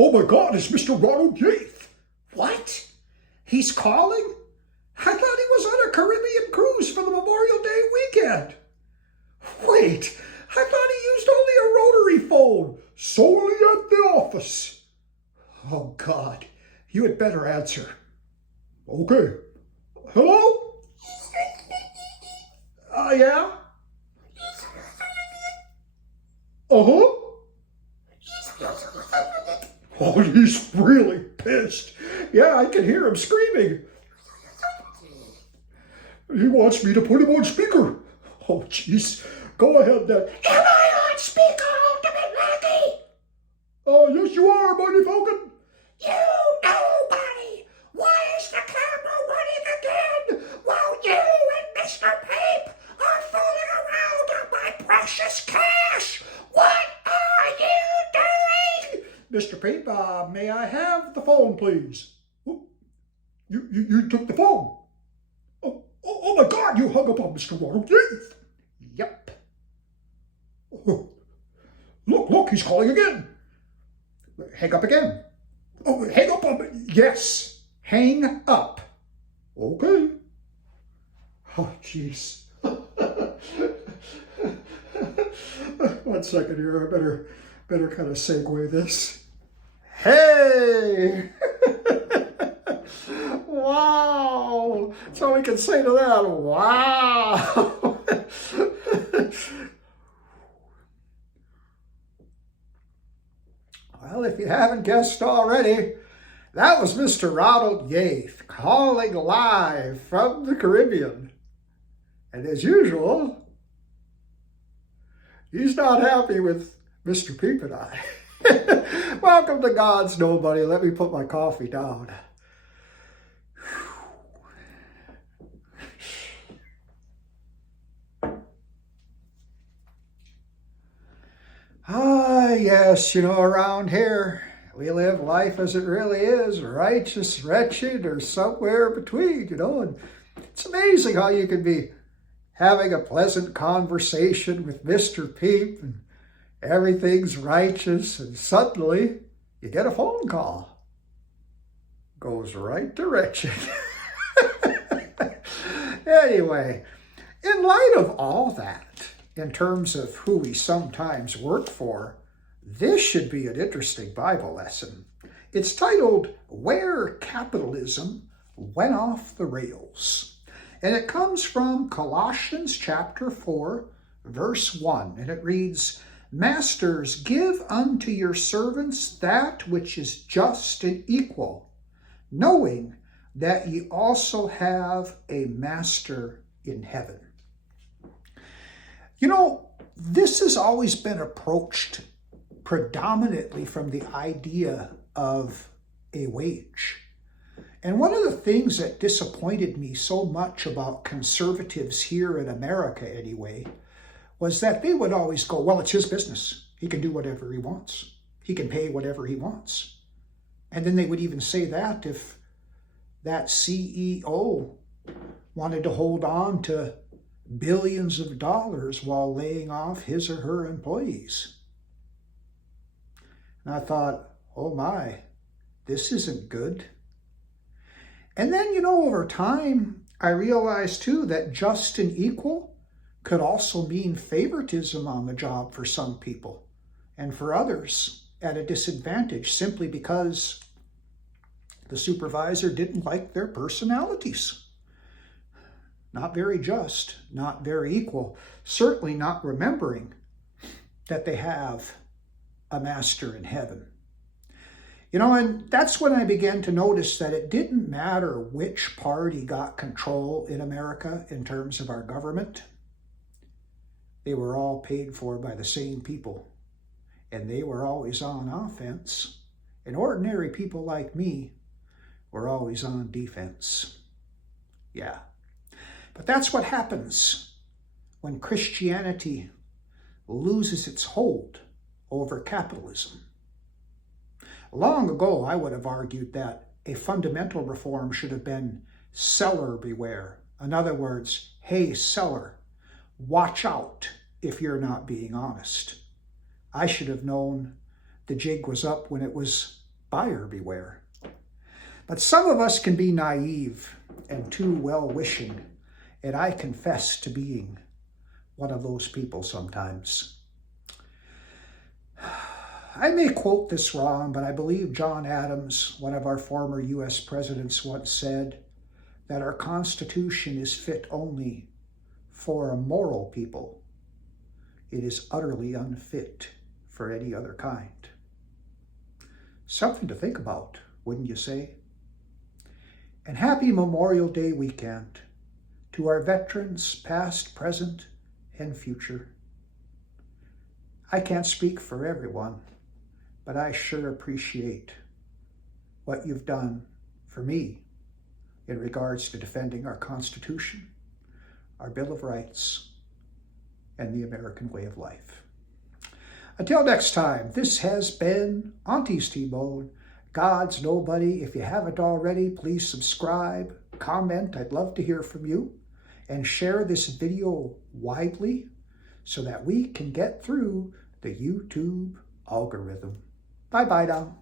Oh my God, it's Mr. Ronald Yates. What? He's calling? I thought he was on a Caribbean cruise for the Memorial Day weekend. Wait, I thought he used only a rotary phone. Solely at the office. Oh God, you had better answer. Okay. Hello? Yeah? Uh-huh. Oh, he's really pissed. Yeah, I can hear him screaming. He wants me to put him on speaker. Oh, jeez. Go ahead then. Am I on speaker, Ultimate Rocky? Oh, yes, you are, Mighty Falcon. You nobody! Why is the camera running again while you and Mr. Pape are fooling around on my precious cash? What are you doing? Mr. Pape, may I have the phone, please? Oh, you took the phone. Oh my God, you hung up on Mr. Ronald Yates. Yep. Oh, look, he's calling again. Hang up again. Oh, hang up on me. Yes, hang up. Okay. Oh, jeez. 1 second here. I better kind of segue this. Hey! Wow! That's all we can say to that. Wow! Well, if you haven't guessed already, that was Mr. Ronald Yates calling live from the Caribbean. And as usual, he's not happy with Mr. Peep and I. Welcome to God's Nobody. Let me put my coffee down. Yes, around here, we live life as it really is, righteous, wretched, or somewhere between, and it's amazing how you can be having a pleasant conversation with Mr. Peep, and everything's righteous, and suddenly you get a phone call. Goes right to wretched. Anyway, in light of all that, in terms of who we sometimes work for, this should be an interesting Bible lesson. It's titled, Where Capitalism Went Off the Rails. And it comes from Colossians chapter 4, verse 1. And it reads, Masters, give unto your servants that which is just and equal, knowing that ye also have a master in heaven. This has always been approached predominantly from the idea of a wage. And one of the things that disappointed me so much about conservatives here in America anyway, was that they would always go, well, it's his business. He can do whatever he wants. He can pay whatever he wants. And then they would even say that if that CEO wanted to hold on to billions of dollars while laying off his or her employees. And I thought, oh my, this isn't good. And then, over time, I realized too that just and equal could also mean favoritism on the job for some people, and for others at a disadvantage simply because the supervisor didn't like their personalities. Not very just, not very equal, certainly not remembering that they have a master in heaven. And that's when I began to notice that it didn't matter which party got control in America in terms of our government. They were all paid for by the same people, and they were always on offense. And ordinary people like me were always on defense. Yeah. But that's what happens when Christianity loses its hold over capitalism. Long ago, I would have argued that a fundamental reform should have been seller beware. In other words, hey, seller, watch out if you're not being honest. I should have known the jig was up when it was buyer beware. But some of us can be naive and too well-wishing, and I confess to being one of those people sometimes. I may quote this wrong, but I believe John Adams, one of our former U.S. presidents, once said that our Constitution is fit only for a moral people. It is utterly unfit for any other kind. Something to think about, wouldn't you say? And happy Memorial Day weekend to our veterans, past, present, and future. I can't speak for everyone, but I sure appreciate what you've done for me in regards to defending our Constitution, our Bill of Rights, and the American way of life. Until next time, this has been Auntie's T-Bone, God's Nobody. If you haven't already, please subscribe, comment. I'd love to hear from you, and share this video widely so that we can get through the YouTube algorithm. Bye-bye now.